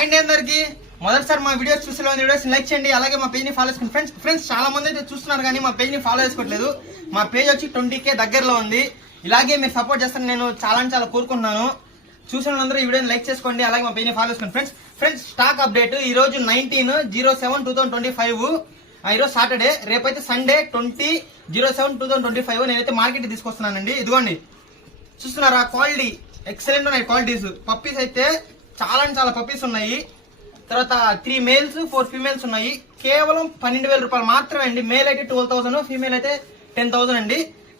And అందరికి మొదటిసారి మా వీడియోస్ చూసిన వీడియోస్ లైక్ చేయండి, అలాగే మా పేజ్ ని ఫాలో చేసుకోండి. ఫ్రెండ్స్ చాలా మంది అయితే చూస్తున్నారు కానీ మా పేజ్ ని ఫాలో చేసుకోవట్లేదు. మా పేజ్ వచ్చి 20K దగ్గరలో ఉంది. ఇలాగే మీరు సపోర్ట్ చేస్తారని నేను చాలా కోరుకుంటున్నాను. చూసిన వాళ్ళందరూ ఈ వీడియోని లైక్ చేసుకోండి, అలాగే మా పేజ్ ని ఫాలో చేసుకోండి. ఫ్రెండ్స్ స్టాక్ అప్డేట్ ఈ రోజు 19/07/2025. ఈరోజు సాటర్డే, రేపైతే సండే 20/07/2025. నేనైతే మార్కెట్ తీసుకొస్తున్నానండి. ఇదిగోండి చూస్తున్నారా, క్వాలిటీ ఎక్సలెంట్ ఉన్నాయి. క్వాలిటీస్ పప్పీస్ అయితే చాలా పప్పీస్ ఉన్నాయి. తర్వాత 3 మేల్స్ 4 ఫీమేల్స్ ఉన్నాయి. కేవలం 12,000 రూపాయలు మాత్రమే అండి. మేల్ అయితే 12,000, ఫీమేల్ అయితే 10,000 అండి.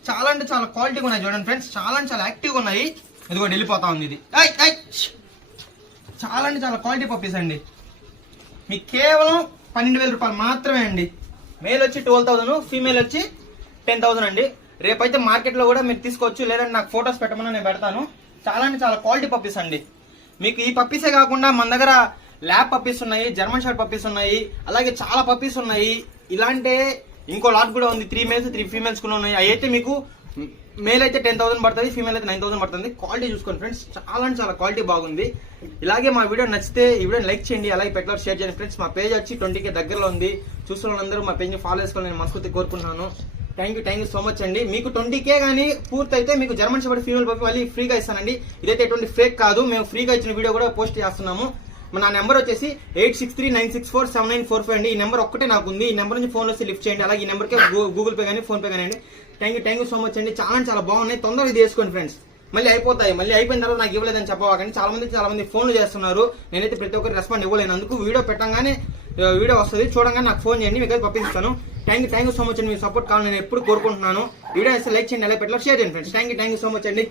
చాలా అంటే చాలా క్వాలిటీగా ఉన్నాయి చూడండి ఫ్రెండ్స్. చాలా యాక్టివ్గా ఉన్నాయి. ఇదిగోండి వెళ్ళిపోతా ఉంది ఇది. చాలా అంటే చాలా క్వాలిటీ పప్పీస్ అండి. మీకు కేవలం 12,000 రూపాయలు మాత్రమే అండి. మేల్ వచ్చి 12,000, ఫీమేల్ వచ్చి 10,000 అండి. రేపైతే మార్కెట్ లో కూడా మీరు తీసుకోవచ్చు, లేదంటే నాకు ఫొటోస్ పెట్టమని నేను పెడతాను. చాలా అంటే చాలా క్వాలిటీ పప్పీస్ అండి. మీకు ఈ పప్పీసే కాకుండా మన దగ్గర ల్యాబ్ పప్పీస్ ఉన్నాయి, జర్మన్ షార్ట్ పప్పీస్ ఉన్నాయి, అలాగే చాలా పప్పీస్ ఉన్నాయి. ఇలాంటి ఇంకో లాట్ కూడా ఉంది. 3 మేల్స్ 3 ఫీమేల్స్ కూడా ఉన్నాయి. అవి అయితే మీకు మేల్ అయితే 10,000 పడుతుంది, ఫీమేల్ అయితే 9,000 పడుతుంది. క్వాలిటీ చూసుకోండి ఫ్రెండ్స్, చాలా అంటే చాలా క్వాలిటీ బాగుంది. ఇలాగే మా వీడియో నచ్చితే ఈ వీడియోని లైక్ చేయండి, అలాగే పెట్టలో షేర్ చేయండి ఫ్రెండ్స్. మా పేజ్ వచ్చి 20K దగ్గరలో ఉంది. చూస్తున్న వాళ్ళందరూ మా పేజ్ ని ఫాలో చేసుకోవాలని నేను మనస్ఫూర్తి కోరుకుంటున్నాను. థ్యాంక్ యూ సో మచ్ అండి. మీకు 20K కానీ పూర్తయితే మీకు జర్మన్ షెపర్డ్ ఫీమేల్ పప్పి మళ్ళీ ఫ్రీగా ఇస్తానండి. ఇదైతే ఎటువంటి ఫేక్ కాదు, మేము ఫ్రీగా ఇచ్చిన వీడియో కూడా పోస్ట్ చేస్తున్నాము. నా నెంబర్ వచ్చేసి 8639647945 అండి. ఈ నెంబర్ ఒక్కటే నాకు ఉంది. ఈ నెంబర్ నుంచి ఫోన్ వస్తే లిఫ్ట్ చేయండి. అలాగే ఈ నెంబర్కే గూగుల్ పే కానీ ఫోన్ పే కానీ అండి. థ్యాంక్ యూ సో మచ్ అండి. చాలా బాగున్నాయి. తొందరగా తీసుకోండి ఫ్రెండ్స్. మళ్ళీ అయిపోతాయి. మళ్ళీ అయిపోయిన తర్వాత నాకు ఇవ్వలేదని చెప్పవాకండి. చాలా మంది ఫోన్లు చేస్తున్నారు. నేనైతే ప్రతి ఒక్కరికి రెస్పాండ్ ఇవ్వలేనందుకు వీడియో పెట్టగానే వీడియో వస్తుంది, చూడంగానే నాకు ఫోన్ చేయండి, మీకు అయితే పంపిస్తాను. థ్యాంక్ యూ సో మచ్ అండి. మీ సపోర్ట్ కావాలని నేను ఎప్పుడు కోరుకుంటున్నాను. వీడియో అయితే లైక్ చేయండి, అలాగే పెట్టలో షేర్ చేయండి friends. Thank you so much అండి.